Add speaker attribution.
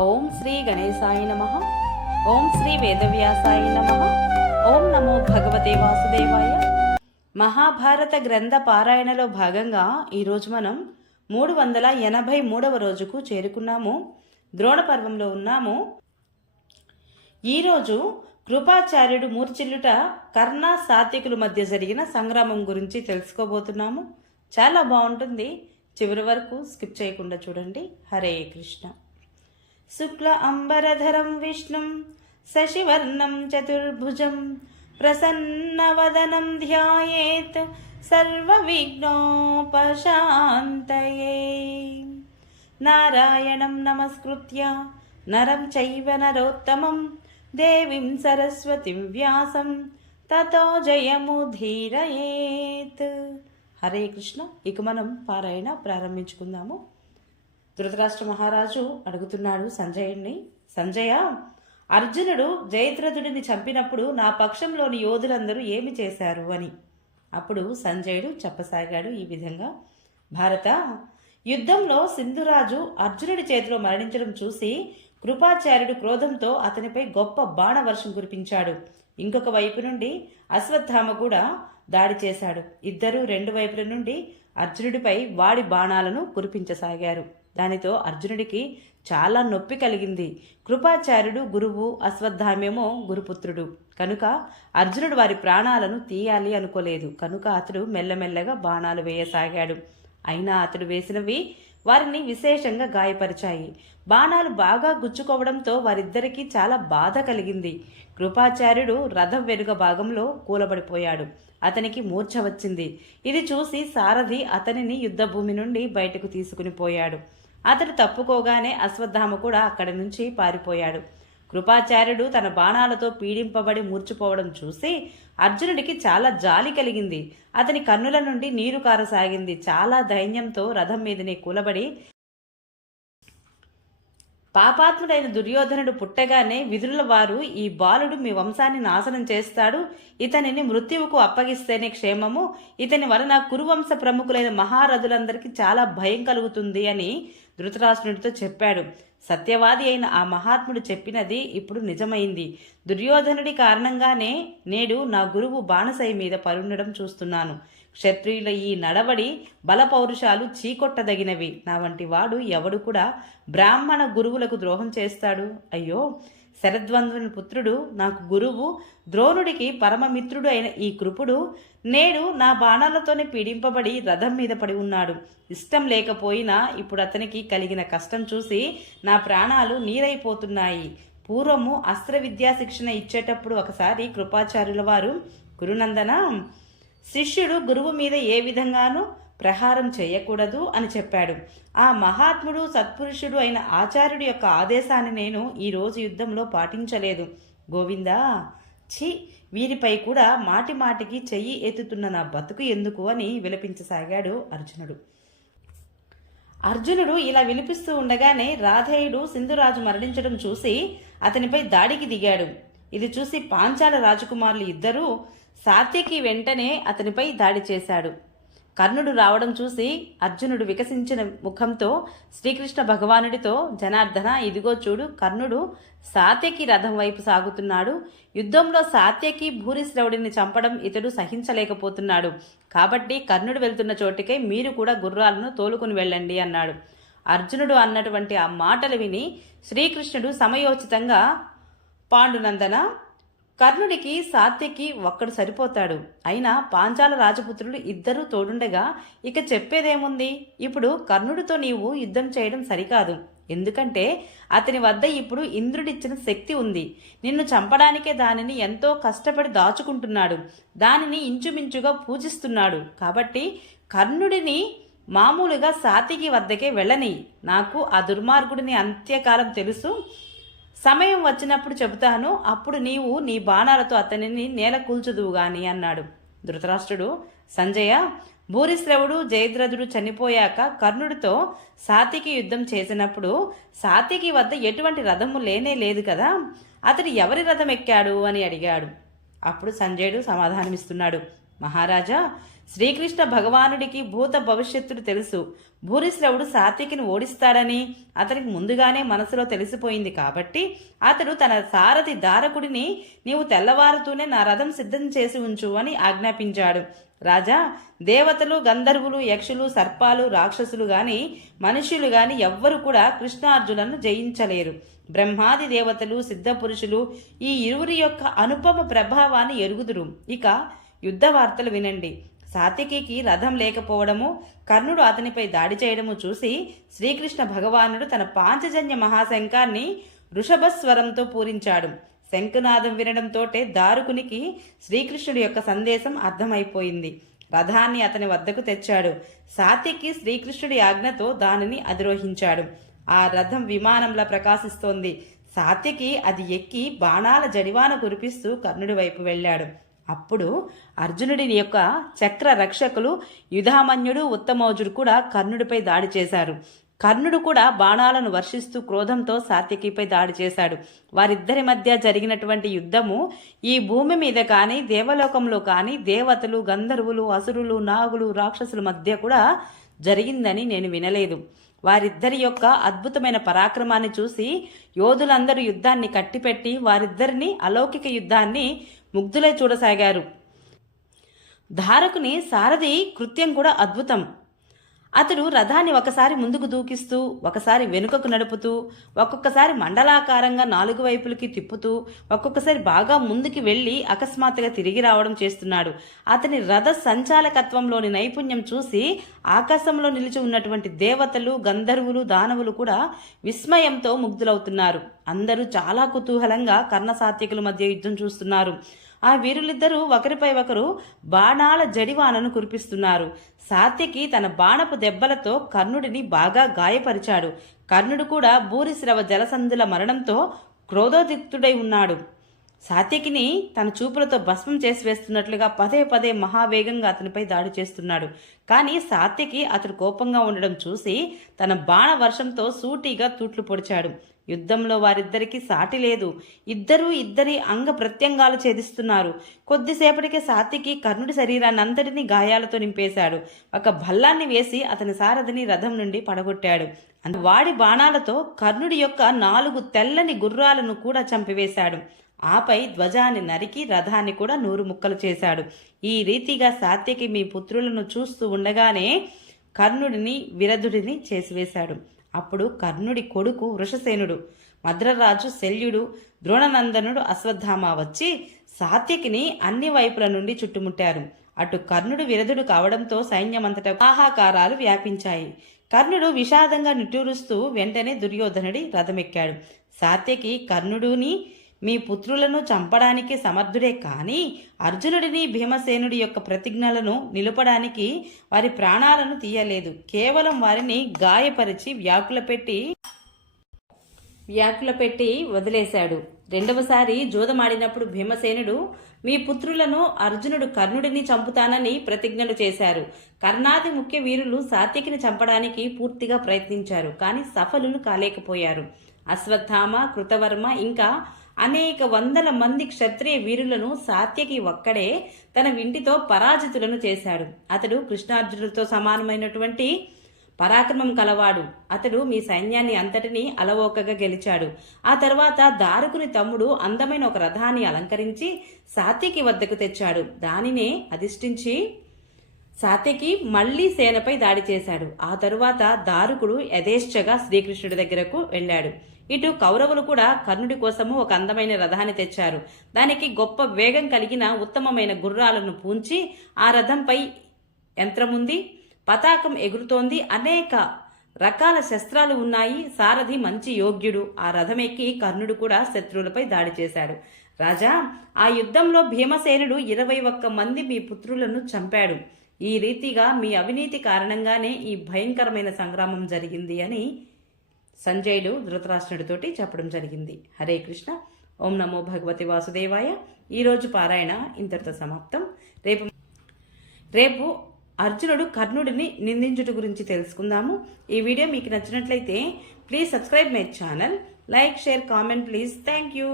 Speaker 1: ఓం శ్రీ గణేశాయ నమ. ఓం శ్రీ వేదవ్యాసాయ నమ. ఓం నమో భగవతే వాసుదేవాయ. మహాభారత గ్రంథ పారాయణలో భాగంగా ఈరోజు మనం మూడు వందల ఎనభై మూడవ రోజుకు చేరుకున్నాము. ద్రోణ పర్వంలో ఉన్నాము. ఈరోజు కృపాచార్యుడు మూర్చిల్లుట కర్ణ సాత్వికుల మధ్య జరిగిన సంగ్రామం గురించి తెలుసుకోబోతున్నాము. చాలా బాగుంటుంది. చివరి వరకు స్కిప్ చేయకుండా చూడండి. హరే కృష్ణ. శుక్ల అంబరధరం విష్ణుం శశివర్ణం చతుర్భుజం ప్రసన్నవదనం ధ్యాయేత్ సర్వవిఘ్నోపశాంతయే. నారాయణం నమస్కృత్య నరం చైవ నరోత్తమం దేవీం సరస్వతిం వ్యాసం తతో జయముధీరయేత్ హరే కృష్ణ ఇక మనం పారాయణ ప్రారంభించుకుందాము. ధృతరాష్ట్ర మహారాజు అడుగుతున్నాడు సంజయుణ్ణి సంజయ అర్జునుడు జయద్రథుడిని చంపినప్పుడు నా పక్షంలోని యోధులందరూ ఏమి చేశారు? అని. అప్పుడు సంజయుడు చెప్పసాగాడు ఈ విధంగా భారత యుద్ధంలో సింధురాజు అర్జునుడి చేతిలో మరణించడం చూసి కృపాచార్యుడు క్రోధంతో అతనిపై గొప్ప బాణవర్షం కురిపించాడు. ఇంకొక వైపు నుండి అశ్వత్థామ కూడా దాడి చేశాడు. ఇద్దరూ రెండు వైపుల నుండి అర్జునుడిపై వాడి బాణాలను కురిపించసాగారు. దానితో అర్జునుడికి చాలా నొప్పి కలిగింది. కృపాచార్యుడు గురువు అశ్వత్థామేమో గురుపుత్రుడు. కనుక అర్జునుడు వారి ప్రాణాలను తీయాలి అనుకోలేదు. కనుక అతడు మెల్లమెల్లగా బాణాలు వేయసాగాడు. అయినా అతడు వేసినవి వారిని విశేషంగా గాయపరిచాయి. బాణాలు బాగా గుచ్చుకోవడంతో వారిద్దరికీ చాలా బాధ కలిగింది. కృపాచార్యుడు రథం వెనుక భాగంలో కూలబడిపోయాడు. అతనికి మూర్ఛ వచ్చింది. ఇది చూసి సారథి అతనిని యుద్ధభూమి నుండి బయటకు తీసుకుని పోయాడు. అతడు తప్పుకోగానే అశ్వత్థామ కూడా అక్కడి నుంచి పారిపోయాడు. కృపాచార్యుడు తన బాణాలతో పీడింపబడి మూర్చిపోవడం చూసి అర్జునుడికి చాలా జాలి కలిగింది. అతని కన్నుల నుండి నీరు కారసాగింది. చాలా దైన్యంతో రథం మీదనే కూలబడి పాపాత్ముడైన దుర్యోధనుడు పుట్టగానే విధుల వారు ఈ బాలుడు మీ వంశాన్ని నాశనం చేస్తాడు. ఇతనిని మృత్యువుకు అప్పగిస్తేనే క్షేమము. ఇతని వలన కురువంశ ప్రముఖులైన మహారథులందరికీ చాలా భయం కలుగుతుంది అని ధృతరాష్ట్రుడితో చెప్పాడు. సత్యవాది అయిన ఆ మహాత్ముడు చెప్పినది ఇప్పుడు నిజమైంది. దుర్యోధనుడి కారణంగానే నేడు నా గురువు బాణసై మీద పరుండడం చూస్తున్నాను. క్షత్రియుల ఈ నడవడి బలపౌరుషాలు చీకొట్టదగినవి. నా వంటి వాడు ఎవడు కూడా బ్రాహ్మణ గురువులకు ద్రోహం చేస్తాడు? అయ్యో! శరద్వందుని పుత్రుడు నాకు గురువు ద్రోణుడికి పరమమిత్రుడు అయిన ఈ కృపుడు నేడు నా బాణాలతోనే పీడింపబడి రథం మీద పడి ఉన్నాడు. ఇష్టం లేకపోయినా ఇప్పుడు అతనికి కలిగిన కష్టం చూసి నా ప్రాణాలు నీరైపోతున్నాయి. పూర్వము అస్త్ర విద్యా శిక్షణ ఇచ్చేటప్పుడు ఒకసారి కృపాచార్యుల వారు గురునందన శిష్యుడు గురువు మీద ఏ విధంగానూ ప్రహారం చేయకూడదు అని చెప్పాడు. ఆ మహాత్ముడు సత్పురుషుడు అయిన ఆచార్యుడి యొక్క ఆదేశాన్ని నేను ఈ రోజు యుద్ధంలో పాటించలేదు. గోవిందా! ఛీ! వీరిపై కూడా మాటి మాటికి చెయ్యి ఎత్తుతున్న నా బతుకు ఎందుకు అని విలపించసాగాడు అర్జునుడు. అర్జునుడు ఇలా విలిపిస్తూ ఉండగానే రాధేయుడు సింధురాజు మరణించడం చూసి అతనిపై దాడికి దిగాడు. ఇది చూసి పాంచాల రాజకుమారులు ఇద్దరూ సాత్యకి వెంటనే అతనిపై దాడి చేశాడు. కర్ణుడు రావడం చూసి అర్జునుడు వికసించిన ముఖంతో శ్రీకృష్ణ భగవానుడితో జనార్దన ఇదిగో చూడు కర్ణుడు సాత్యకి రథం వైపు సాగుతున్నాడు. యుద్ధంలో సాత్యకి భూరిశ్రవుడిని చంపడం ఇతడు సహించలేకపోతున్నాడు. కాబట్టి కర్ణుడు వెళ్తున్న చోటికే మీరు కూడా గుర్రాలను తోలుకుని వెళ్ళండి అన్నాడు. అర్జునుడు అన్నటువంటి ఆ మాటలు విని శ్రీకృష్ణుడు సమయోచితంగా పాండునందన కర్ణుడికి సాత్యకి ఒక్కడు సరిపోతాడు. అయినా పాంచాల రాజపుత్రులు ఇద్దరూ తోడుండగా ఇక చెప్పేదేముంది? ఇప్పుడు కర్ణుడితో నీవు యుద్ధం చేయడం సరికాదు. ఎందుకంటే అతని వద్ద ఇప్పుడు ఇంద్రుడిచ్చిన శక్తి ఉంది. నిన్ను చంపడానికే దానిని ఎంతో కష్టపడి దాచుకుంటున్నాడు. దానిని ఇంచుమించుగా పూజిస్తున్నాడు. కాబట్టి కర్ణుడిని మామూలుగా సాతికి వద్దకే వెళ్ళని నాకు ఆ దుర్మార్గుడిని అంత్యకాలం తెలుసు. సమయం వచ్చినప్పుడు చెబుతాను అప్పుడు నీవు నీ బాణాలతో అతనిని నేల కూల్చుదువు గాని అన్నాడు. ధృతరాష్ట్రుడు సంజయ భూరిశ్రవుడు జయద్రథుడు చనిపోయాక కర్ణుడితో సాతికి యుద్ధం చేసినప్పుడు సాతికి వద్ద ఎటువంటి రథము లేనే లేదు కదా అతడు ఎవరి రథం ఎక్కాడు అని అడిగాడు. అప్పుడు సంజయుడు సమాధానమిస్తున్నాడు. మహారాజా శ్రీకృష్ణ భగవానుడికి భూత భవిష్యత్తుడు తెలుసు. భూరిశ్రవుడు సాత్వికిని ఓడిస్తాడని అతనికి ముందుగానే మనసులో తెలిసిపోయింది కాబట్టి అతడు తన సారథి దారకుడిని నీవు తెల్లవారుతూనే నా రథం సిద్ధం చేసి ఉంచు అని ఆజ్ఞాపించాడు. రాజా దేవతలు గంధర్వులు యక్షులు సర్పాలు రాక్షసులు గాని మనుష్యులు గాని ఎవ్వరు కూడా కృష్ణార్జునను జయించలేరు. బ్రహ్మాది దేవతలు సిద్ధపురుషులు ఈ ఇరువురి యొక్క అనుపమ ప్రభావాన్ని ఎరుగుదురు. ఇక యుద్ధ వార్తలు వినండి. సాత్యకికి రథం లేకపోవడము కర్ణుడు అతనిపై దాడి చేయడము చూసి శ్రీకృష్ణ భగవానుడు తన పాంచజన్య మహాశంఖాన్ని వృషభస్వరంతో పూరించాడు. శంఖనాదం వినడంతోటే దారుకునికి శ్రీకృష్ణుడి యొక్క సందేశం అర్థమైపోయింది. రథాన్ని అతని వద్దకు తెచ్చాడు. సాతికి శ్రీకృష్ణుడి ఆజ్ఞతో దానిని అధిరోహించాడు. ఆ రథం విమానంలా ప్రకాశిస్తోంది. సాత్యకి అది ఎక్కి బాణాల జడివాన కురిపిస్తూ కర్ణుడి వైపు వెళ్ళాడు. అప్పుడు అర్జునుడి యొక్క చక్ర రక్షకులు యుధామన్యుడు ఉత్తమోజుడు కూడా కర్ణుడిపై దాడి చేశారు. కర్ణుడు కూడా బాణాలను వర్షిస్తూ క్రోధంతో సాత్యకిపై దాడి చేశాడు. వారిద్దరి మధ్య జరిగినటువంటి యుద్ధము ఈ భూమి మీద కానీ దేవలోకంలో కానీ దేవతలు గంధర్వులు అసురులు నాగులు రాక్షసుల మధ్య కూడా జరిగిందని నేను వినలేదు. వారిద్దరి యొక్క అద్భుతమైన పరాక్రమాన్ని చూసి యోధులందరూ యుద్ధాన్ని కట్టిపెట్టి వారిద్దరిని అలౌకిక యుద్ధాన్ని ముగ్ధులై చూడసాగారు. ధారకుని సారథి కృత్యం కూడా అద్భుతం. అతడు రథాన్ని ఒకసారి ముందుకు దూకిస్తూ ఒకసారి వెనుకకు నడుపుతూ ఒక్కొక్కసారి మండలాకారంగా నాలుగు వైపులకి తిప్పుతూ ఒక్కొక్కసారి బాగా ముందుకి వెళ్ళి అకస్మాత్తుగా తిరిగి రావడం చేస్తున్నాడు. అతని రథ సంచాలకత్వంలోని నైపుణ్యం చూసి ఆకాశంలో నిలిచి ఉన్నటువంటి దేవతలు గంధర్వులు దానవులు కూడా విస్మయంతో ముగ్ధులవుతున్నారు. అందరూ చాలా కుతూహలంగా కర్ణసాత్యకుల మధ్య యుద్ధం చూస్తున్నారు. ఆ వీరులిద్దరూ ఒకరిపై ఒకరు బాణాల జడివానను కురిపిస్తున్నారు. సాత్యకి తన బాణపు దెబ్బలతో కర్ణుడిని బాగా గాయపరిచాడు. కర్ణుడు కూడా భూరిశ్రవ జలసంధుల మరణంతో క్రోధోదిక్తుడై ఉన్నాడు. సాత్యకిని తన చూపులతో భస్మం చేసి వేస్తున్నట్లుగా పదే పదే మహావేగంగా అతనిపై దాడి చేస్తున్నాడు. కానీ సాత్యకి అతడు కోపంగా ఉండడం చూసి తన బాణ వర్షంతో సూటిగా తూట్లు పొడిచాడు. యుద్ధంలో వారిద్దరికీ సాటి లేదు. ఇద్దరూ ఇద్దరి అంగ ప్రత్యంగాలు ఛేదిస్తున్నారు. కొద్దిసేపటికే సాత్యకి కర్ణుడి శరీరాన్ని అంతటినీ గాయాలతో నింపేశాడు. ఒక భల్లాన్ని వేసి అతని సారథిని రథం నుండి పడగొట్టాడు. వాడి బాణాలతో కర్ణుడి యొక్క నాలుగు తెల్లని గుర్రాలను కూడా చంపివేశాడు. ఆపై ధ్వజాన్ని నరికి రథాన్ని కూడా నూరు ముక్కలు చేశాడు. ఈ రీతిగా సాత్యకి మీ పుత్రులను చూస్తూ ఉండగానే కర్ణుడిని విరధుడిని చేసివేశాడు. అప్పుడు కర్ణుడి కొడుకు వృషసేనుడు మద్రరాజు శల్యుడు ద్రోణనందనుడు అశ్వత్థామ వచ్చి సాత్యకిని అన్ని వైపుల నుండి చుట్టుముట్టారు. అటు కర్ణుడు విరధుడు కావడంతో సైన్యమంతట ఆహాకారాలు వ్యాపించాయి. కర్ణుడు విషాదంగా నిట్టూరుస్తూ వెంటనే దుర్యోధనుడి రథమెక్కాడు. సాత్యకి కర్ణుడుని మీ పుత్రులను చంపడానికి సమర్థుడే కానీ అర్జునుడిని భీమసేనుడి యొక్క ప్రతిజ్ఞలను నిలపడానికి వారి ప్రాణాలను తీయలేదు. కేవలం వారిని గాయపరిచి వ్యాకుల పెట్టి వ్యాకుల పెట్టి వదిలేశాడు. రెండవసారి జూదమాడినప్పుడు భీమసేనుడు మీ పుత్రులను అర్జునుడు కర్ణుడిని చంపుతానని ప్రతిజ్ఞలు చేశారు. కర్ణాది ముఖ్య వీరులు సాత్యకిని చంపడానికి పూర్తిగా ప్రయత్నించారు కానీ సఫలులు కాలేకపోయారు. అశ్వత్థామ కృతవర్మ ఇంకా అనేక వందల మంది క్షత్రియ వీరులను సాత్యకి ఒక్కడే తన వింటితో పరాజితులను చేశాడు. అతడు కృష్ణార్జునులతో సమానమైనటువంటి పరాక్రమం కలవాడు. అతడు మీ సైన్యాన్ని అంతటినీ అలవోకగా గెలిచాడు. ఆ తర్వాత దారుకుని తమ్ముడు అందమైన ఒక రథాన్ని అలంకరించి సాత్యకి వద్దకు తెచ్చాడు. దానినే అధిష్ఠించి సాత్యకి మళ్ళీ సేనపై దాడి చేశాడు. ఆ తరువాత దారుకుడు యథేచ్ఛగా శ్రీకృష్ణుడి దగ్గరకు వెళ్ళాడు. ఇటు కౌరవులు కూడా కర్ణుడి కోసము ఒక అందమైన రథాన్ని తెచ్చారు. దానికి గొప్ప వేగం కలిగిన ఉత్తమమైన గుర్రాలను పూంచి ఆ రథంపై యంత్రముంది. పతాకం ఎగురుతోంది. అనేక రకాల శస్త్రాలు ఉన్నాయి. సారథి మంచి యోగ్యుడు. ఆ రథమెక్కి కర్ణుడు కూడా శత్రువులపై దాడి చేశాడు. రాజా ఆ యుద్ధంలో భీమసేనుడు ఇరవై ఒక్క మంది మీ పుత్రులను చంపాడు. ఈ రీతిగా మీ అవినీతి కారణంగానే ఈ భయంకరమైన సంగ్రామం జరిగింది అని సంజయుడు ధృతరాష్ట్రుడితోటి చెప్పడం జరిగింది. హరే కృష్ణ. ఓం నమో భగవతి వాసుదేవాయ. ఈరోజు పారాయణ ఇంతటితో సమాప్తం. రేపు రేపు అర్జునుడు కర్ణుడిని నిందించుట గురించి తెలుసుకుందాము. ఈ వీడియో మీకు నచ్చినట్లయితే please subscribe my channel. Like share comment please. Thank you.